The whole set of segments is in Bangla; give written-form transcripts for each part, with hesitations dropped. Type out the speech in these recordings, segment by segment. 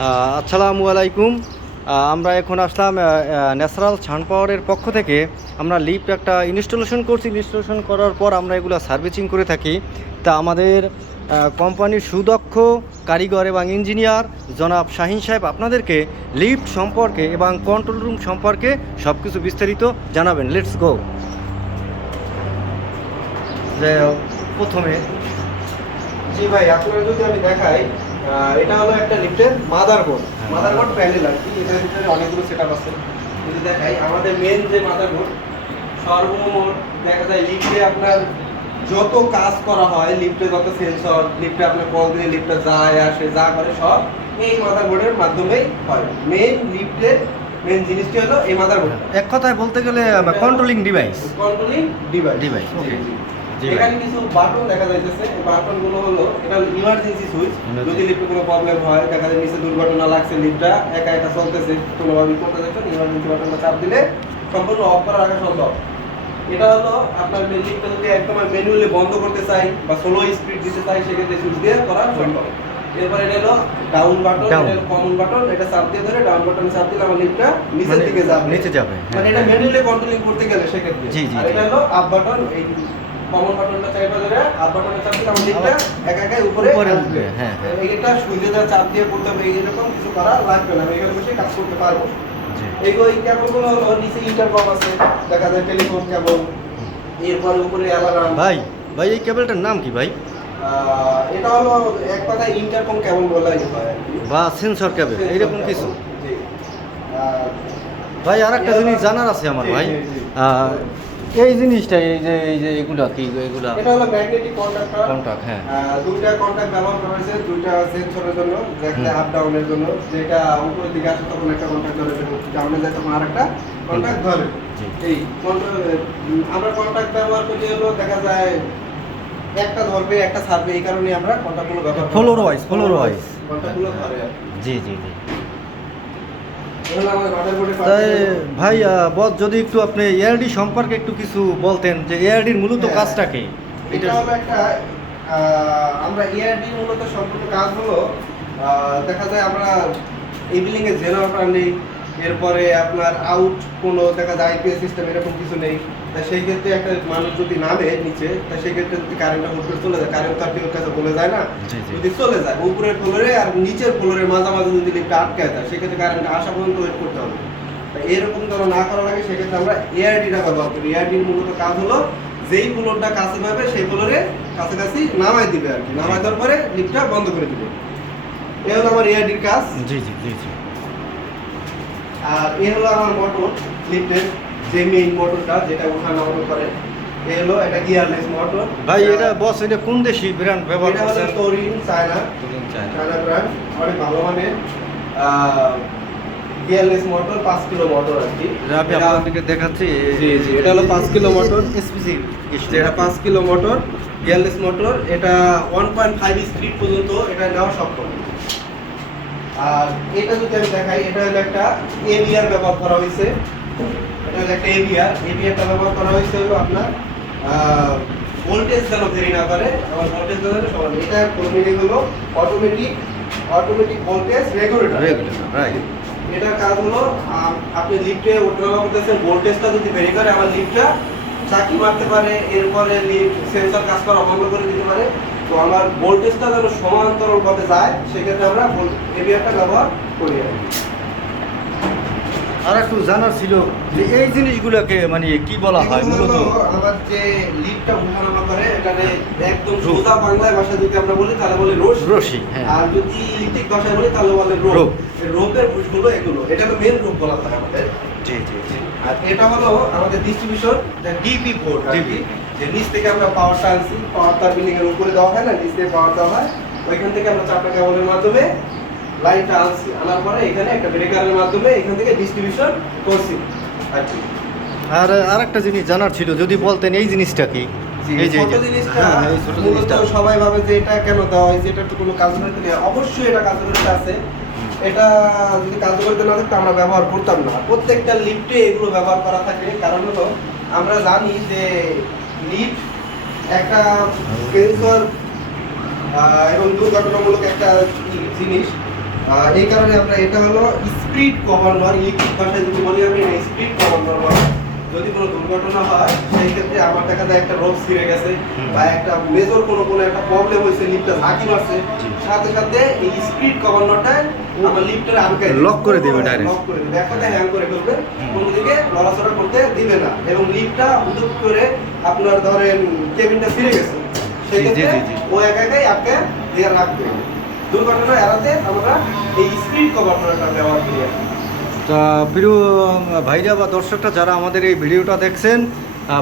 আসসালামু আলাইকুম। আমরা এখন আসলাম ন্যাচারাল সান পাওয়ারের পক্ষ থেকে। আমরা লিফট একটা ইনস্টলেশন করছি। ইনস্টলেশন করার পর আমরা এগুলো সার্ভিসিং করে থাকি। তা আমাদের কোম্পানির সুদক্ষ কারিগর এবং ইঞ্জিনিয়ার জনাব শাহিন সাহেব আপনাদেরকে লিফট সম্পর্কে এবং কন্ট্রোল রুম সম্পর্কে সব কিছু বিস্তারিত জানাবেন। Let's go. যে প্রথমে জি ভাই, আপনারা যদি আমি দেখাই, এটা হলো একটা লিফটের মাদারবোর্ড। মাদারবোর্ড প্যানেল আর কি, এটার ভিতরে অনেকগুলো সেটআপ আছে। যদি দেখাই আমাদের মেন যে মাদারবোর্ড, সর্বমোট দেখা যায় লিফটে আপনার যত কাজ করা হয়, লিফটে যত সেন্সর, লিফটে আপনার কল দিয়ে লিফটে যায় আসে যা করে সব এই মাদারবোর্ডের মাধ্যমেই হয়। মেন জিনিসটি হলো এই মাদারবোর্ড। এক কথায় বলতে গেলে controlling device. Controlling device. Okay. এখানে কিছু বাটন দেখা যাইতেছে। এই বাটনগুলো হলো, এটা ইমার্জেন্সি সুইচ। যদি লিফটে কোনো প্রবলেম হয়, দেখা যায় নিচে দুর্ঘটনা লাগছে, লিফটটা একা একা চলতেছে, কোনোভাবে করতে যাচ্ছেন, ইমার্জেন্সি বাটনটা চাপ দিলে সম্পূর্ণ অফ করা রাখা সম্ভব। এটা হলো আপনার লিফটটা যদি একদম ম্যানুয়ালি বন্ধ করতে চাই বা স্লো স্পিড দিতে চাই, সেক্ষেত্রে সুইচ দিয়ে করা সম্ভব। এরপর এটা হলো ডাউন বাটন, এটা হলো কমন বাটন। এটা চাপ দিয়ে ধরে ডাউন বাটনে চাপ দিলে আমার লিফটটা নিচের দিকে যাবে, নিচে যাবে। মানে এটা ম্যানুয়ালি কন্ট্রোলিং করতে গেলে সেক্ষেত্রে। আর এটা হলো আপ বাটন। এই কমন বাটনটা চাপা ধরে আপ বাটনে চাপ দিলে আমার লিফটটা একা একা উপরে উঠবে। হ্যাঁ, এইটা সুইচে যা চাপ দিয়ে করতে হবে, এরকম কিছু করা লাগবে না, আমি এখানে বসে কাজ করতে পারবো। এই কেবলগুলো হলো নিচে ইন্টারকম আছে, দেখা যায় টেলিফোন কেবল। এরপরে উপরে অ্যালার্ম। ভাই এই কেবলটার নাম কি ভাই? এটা হলো এক কথায় ইন্টারকম কেবল বলাই হয় আর কি, বা সেন্সর কেবল এইরকম কিছু। ভাই আর একটা জিনিস জানার আছে আমার ভাই। এই জিনিসটা এই যে এগুলা কি এগুলা? এটা হলো ম্যাগনেটিক কন্টাক্ট। হ্যাঁ, দুইটা কন্টাক্ট ব্যবহার করা হয়েছে, দুইটা সেন্সরের জন্য, একটা আপ ডাউনের জন্য। যেটা উপরের দিকে আসে তখন একটা কন্টাক্ট ধরে, ডাউনে যায় তখন আরেকটা কন্টাক্ট ধরে। এই আমরা কন্টাক্ট ব্যবহার করি হলো, দেখা যায় একটা ধরবে একটা ছাড়বে, এই কারণে আমরা কন্টাক্টগুলো ব্যবহার করি। ফ্লোর ওয়াইজ কন্টাক্টগুলো ধরে। জি। তাই ভাই বস, যদি একটু আপনি এআরডি সম্পর্কে একটু কিছু বলতেন, যে এআরডির মূলত কাজটা কি? এটা হলো একটা আমরা এআরডি মূলত সম্পূর্ণ কাজ হলো, দেখা যায় আমরা এই বিল্ডিং এ জেনারেটর নেই, এরপরে আপনার আউট কোনো দেখা যায় আইপিএস সিস্টেম এরকম কিছু নেই। তা সেই ক্ষেত্রে একটা মানুষ যদি নামে নিচে, তা সেই ক্ষেত্রে যদি কারেন্টটা হুট করে চলে যায়, কারেন্ট তো আর কেউ কাছে বলে যায় না, যদি চলে যায় উপরের ফ্লোরে আর নিচের ফ্লোরের মাঝামাঝি যদি লিফটটা আটকে যায়, সেক্ষেত্রে কারেন্টটা আসা পর্যন্ত ওয়েট করতে হবে। এরকম যেন না করা লাগে, সেক্ষেত্রে আমরা এআরডিটা ব্যবহার করি। এআরডির মূলত কাজ হলো, যেই ফ্লোরটা কাছে পাবে সেই ফ্লোরে কাছাকাছি নামাই দিবে আর কি, নামাই দেওয়ার পরে লিফটটা বন্ধ করে দিবে। এই হলো আমার এআরডির কাজ। জি। আর এই হলো আমার মোটর, লিফটের যে মেইন মোটরটা, যেটা ওঠানামা করে। এই হলো এটা গিয়ারলেস মোটর। ভাই এটা বস, এটা কোন দেশি ব্র্যান্ড ব্যবহার এটা হলো করছেন? তোরিন, চায়না ব্র্যান্ড, অনেক ভালো মানের গিয়ারলেস মোটর, 5 কিলো মোটর আর কি। আমি আপনাদেরকে দেখাচ্ছি। জি, এটা হলো 5 কিলো মোটর এসপিসি। এটা 5 কিলো মোটর, গিয়ারলেস মোটর। এটা 1.5 স্পিড পর্যন্ত এটা নেওয়া সক্ষম। আর এটা যদি আমি দেখাই, এটা হলো একটা এবিআর ব্যবহার করা হয়েছে। এটা হলো একটা এবিআরটা ব্যবহার করা হয়েছে হলো আপনার ভোল্টেজ যেন ভেরি না করে, আমার ভোল্টেজ যেন সমান। এটা মিনিং হলো অটোমেটিক ভোল্টেজ রেগুলেটর। রাইট। এটার কাজ হলো, আপনি লিফটে ওঠানামা করতেছেন, ভোল্টেজটা যদি ভেরি করে আমার লিফটটা চাকি মারতে পারে, এরপরে লিফট সেন্সর কাজ করা বন্ধ করে দিতে পারে। তো আমার ভোল্টেজটা যেন সমান্তরাল ভাবে যায়, সেক্ষেত্রে আমরা এবিআরটা ব্যবহার করি। আর একটু জানার ছিল যে এই জিনিসগুলোকে মানে কি বলা হয় মূলত? আমার যে লিফটটা ওঠানামা করে, এখানে একদম সোজা বাংলায় ভাষা যদি আমরা বলি তাহলে বলি রশি। আর যদি ইলেকট্রিক ভাষায় বলি তাহলে বলে রোপ। রোপের বুশগুলো এগুলো, এটা হলো মেন রোপ বলা হয় আমাদের। জি। আর এটা হলো আমাদের ডিস্ট্রিবিউশন, ডিপি পোর্ট। যে নিচ থেকে আমরা পাওয়ারটা আনছি, পাওয়ারটা বিল্ডিং এর উপরে দেওয়া হয় না, নিচ থেকে পাওয়ার দেওয়া হয়, ওইখান থেকে আমরা চারটা কেবলের মাধ্যমে লাইনটা আনছি, আনার পরে এখানে একটা ব্রেকারের মাধ্যমে এখান থেকে ডিস্ট্রিবিউশন করছি আর কি। আর আরেকটা জিনিস জানার ছিল, যদি বলতেন এই জিনিসটা কি? এই যে ছোট জিনিসটা সবাই ভাবে যে এটা কেন দেওয়া হয়েছে, এটা তো কোনো কার্যকারিতা নেই। অবশ্যই এটা কার্যকারিতা আছে। এটা যদি কার্যকারিতা না থাকতো আমরা ব্যবহার করতাম না। প্রত্যেকটা লিফটে এগুলো ব্যবহার করা থাকে, কারণ হলো আমরা জানি যে লিফট একটা সেন্সর এবং দুর্ঘটনামূলক একটা জিনিস। এই কারণে আমরা এটা হলো স্পিড গভর্নর, ইলেকট্রিক ভাষায় যদি বলি আমি স্পিড গভর্নর বলে। যদি কোনো দুর্ঘটনা হয় সেই ক্ষেত্রে আমার দেখা যায় একটা রোড ছিঁড়ে গেছে বা একটা মেজর কোনো একটা প্রবলেম হয়েছে, লিফটটা ঝাঁকি মারছে, সাথে সাথে এই স্পিড গভর্নরটা আমার লিফটের আটকায় লক করে দেবে, ডাইরেক্ট লক করে দেবে, এক কথায় হ্যাং করে ফেলবে, কোনো দিকে নড়াচড়া করতে দিবে না। এবং লিফটটা হুদুপ করে আপনার ধরেন কেবিনটা ছিঁড়ে গেছে, সেই ক্ষেত্রে ও একাই আটকে দিয়ে রাখবে। দুর্ঘটনা এড়াতে আমরা এই স্পিড গভর্নরটা ব্যবহার করি। তা প্রিয় ভাইরা বা দর্শকরা যারা আমাদের এই ভিডিওটা দেখছেন,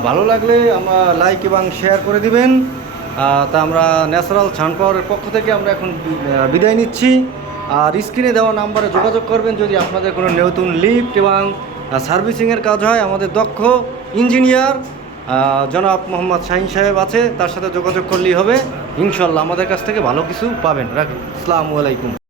ভালো লাগলে আমরা লাইক এবং শেয়ার করে দিবেন। তা আমরা ন্যাচারাল ছান পাওয়ারের পক্ষ থেকে আমরা এখন বিদায় নিচ্ছি। আর স্ক্রিনে দেওয়া নাম্বারে যোগাযোগ করবেন যদি আপনাদের কোনো নতুন লিফট এবং সার্ভিসিংয়ের কাজ হয়। আমাদের দক্ষ ইঞ্জিনিয়ার জনাব মোহাম্মদ শাহিন সাহেব আছে, তার সাথে যোগাযোগ করলেই হবে। ইনশাল্লাহ আমাদের কাছ থেকে ভালো কিছু পাবেন। রাখি, আসসালামু আলাইকুম।